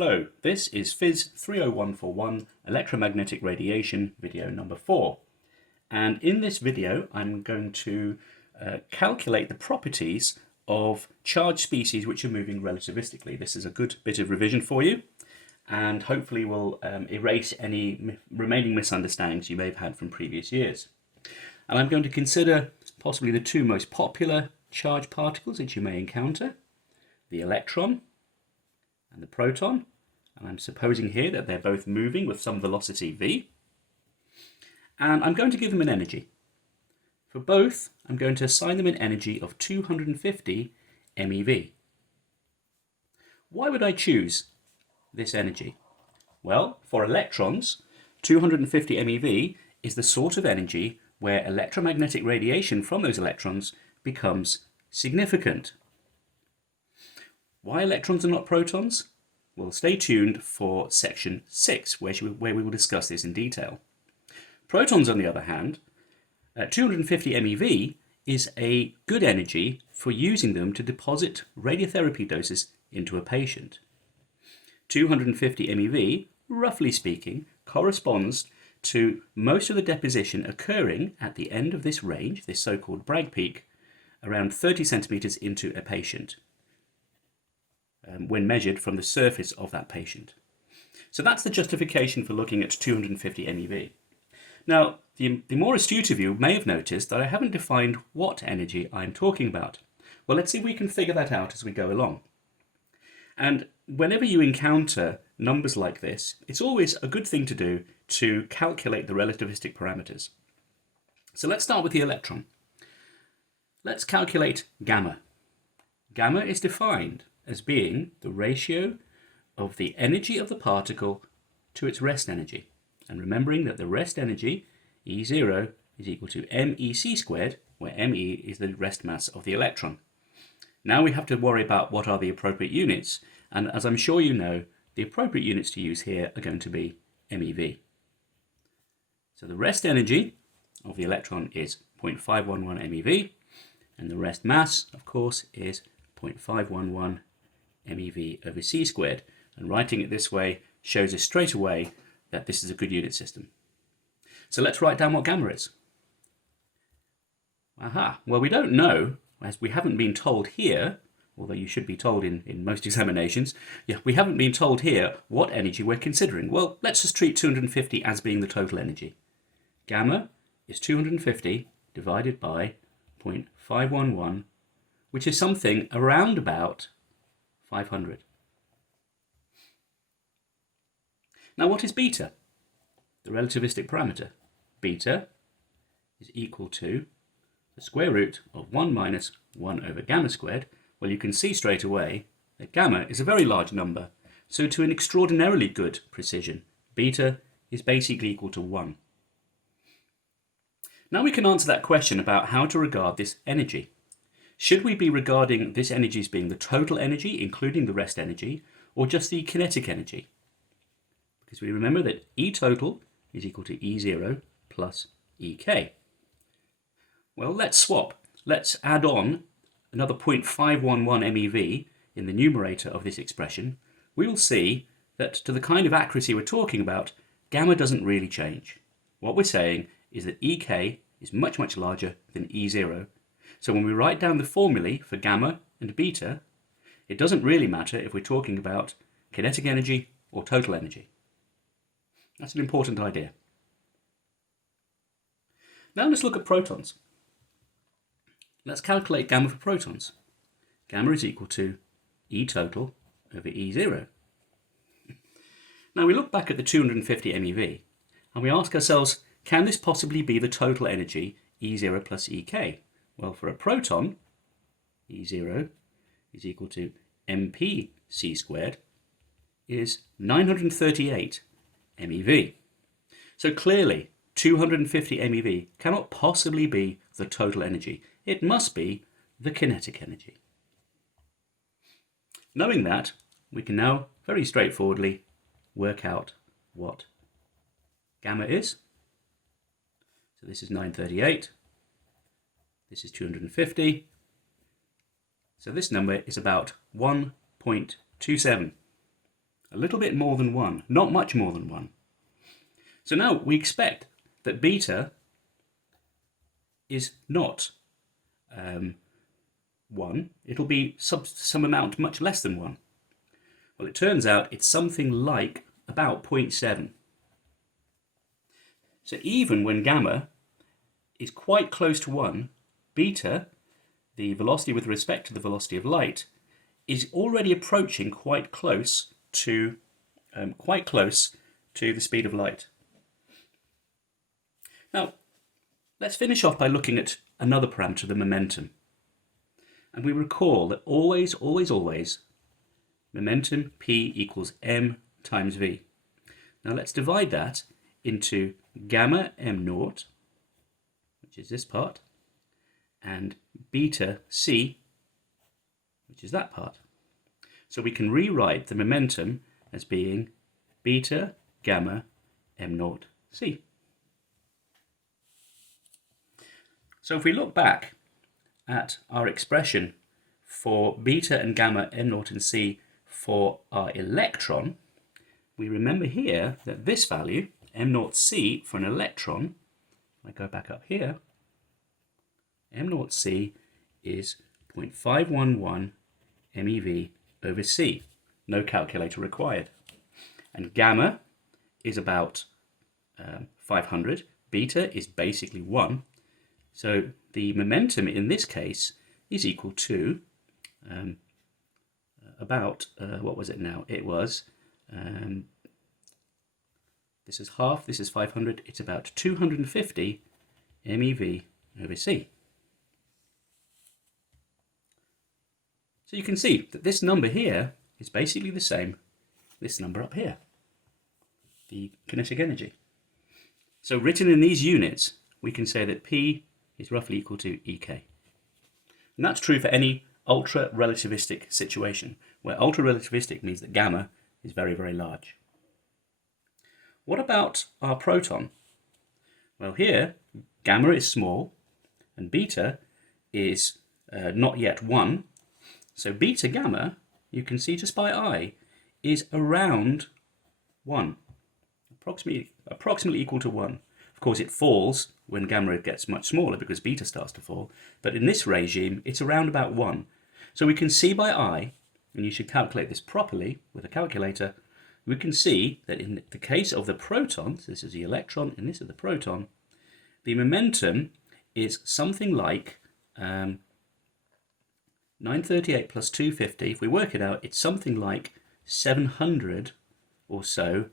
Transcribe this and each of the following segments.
Hello, this is PHYS30141 electromagnetic radiation video number 4, and in this video I'm going to calculate the properties of charged species which are moving relativistically. This is a good bit of revision for you and hopefully will erase any remaining misunderstandings you may have had from previous years. And I'm going to consider possibly the two most popular charged particles that you may encounter, the electron and the proton, and I'm supposing here that they're both moving with some velocity v, and I'm going to give them an energy. For both, I'm going to assign them an energy of 250 MeV. Why would I choose this energy? Well, for electrons, 250 MeV is the sort of energy where electromagnetic radiation from those electrons becomes significant. Why electrons and not protons? Well, stay tuned for section 6, where we will discuss this in detail. Protons, on the other hand, 250 MeV is a good energy for using them to deposit radiotherapy doses into a patient. 250 MeV, roughly speaking, corresponds to most of the deposition occurring at the end of this range, this so-called Bragg peak, around 30 centimeters into a patient, when measured from the surface of that patient. So that's the justification for looking at 250 MeV. Now, the more astute of you may have noticed that I haven't defined what energy I'm talking about. Well, let's see if we can figure that out as we go along. And whenever you encounter numbers like this, it's always a good thing to do to calculate the relativistic parameters. So let's start with the electron. Let's calculate gamma. Gamma is defined as being the ratio of the energy of the particle to its rest energy. And remembering that the rest energy, E0, is equal to MEC squared, where ME is the rest mass of the electron. Now we have to worry about what are the appropriate units, and as I'm sure you know, the appropriate units to use here are going to be MeV. So the rest energy of the electron is 0.511 MeV, and the rest mass, of course, is 0.511 MeV over c squared. And writing it this way shows us straight away that this is a good unit system. So let's write down what gamma is. Aha, well, we don't know, as we haven't been told here, although you should be told in most examinations, we haven't been told here what energy we're considering. Well, let's just treat 250 as being the total energy. Gamma is 250 divided by 0.511, which is something around about 500. Now, what is beta? The relativistic parameter. Beta is equal to the square root of 1 minus 1 over gamma squared. Well, you can see straight away that gamma is a very large number, so to an extraordinarily good precision, beta is basically equal to 1. Now we can answer that question about how to regard this energy. Should we be regarding this energy as being the total energy, including the rest energy, or just the kinetic energy? Because we remember that E total is equal to E0 plus EK. Well, let's swap. Let's add on another 0.511 MeV in the numerator of this expression. We will see that to the kind of accuracy we're talking about, gamma doesn't really change. What we're saying is that EK is much, much larger than E0. So when we write down the formulae for gamma and beta, it doesn't really matter if we're talking about kinetic energy or total energy. That's an important idea. Now let's look at protons. Let's calculate gamma for protons. Gamma is equal to E total over E0. Now we look back at the 250 MeV and we ask ourselves, can this possibly be the total energy E0 plus EK? Well, for a proton, E0 is equal to MP c squared is 938 MeV. So clearly, 250 MeV cannot possibly be the total energy. It must be the kinetic energy. Knowing that, we can now very straightforwardly work out what gamma is. So this is 938. This is 250. So this number is about 1.27. A little bit more than 1, not much more than 1. So now we expect that beta is not 1. It'll be some amount much less than 1. Well, it turns out it's something like about 0.7. So even when gamma is quite close to 1, beta, the velocity with respect to the velocity of light, is already approaching quite close to the speed of light. Now, let's finish off by looking at another parameter, the momentum. And we recall that always, momentum P equals m times v. Now let's divide that into gamma m naught, which is this part, and beta c, which is that part. So we can rewrite the momentum as being beta gamma m naught c. So if we look back at our expression for beta and gamma m naught and c for our electron, we remember here that this value, m naught c for an electron, I go back up here, m naught c is 0.511 MeV over c. No calculator required. And gamma is about 500. Beta is basically 1. So the momentum in this case is equal to what was it now? It was, this is half, this is 500, it's about 250 MeV over c. So you can see that this number here is basically the same this number up here, the kinetic energy. So written in these units, we can say that P is roughly equal to EK. And that's true for any ultra-relativistic situation, where ultra-relativistic means that gamma is very, very large. What about our proton? Well, here, gamma is small, and beta is not yet 1. So beta gamma, you can see just by eye, is around 1, approximately equal to 1. Of course, it falls when gamma gets much smaller because beta starts to fall, but in this regime, it's around about 1. So we can see by eye, and you should calculate this properly with a calculator, we can see that in the case of the protons, this is the electron and this is the proton, the momentum is something like 938 plus 250. If we work it out, it's something like 700 or so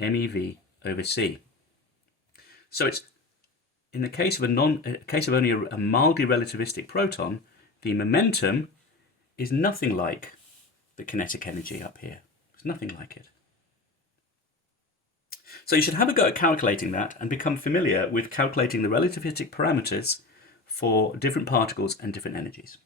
MeV over c. So it's in the case of only a mildly relativistic proton, the momentum is nothing like the kinetic energy up here. It's nothing like it. So you should have a go at calculating that and become familiar with calculating the relativistic parameters for different particles and different energies.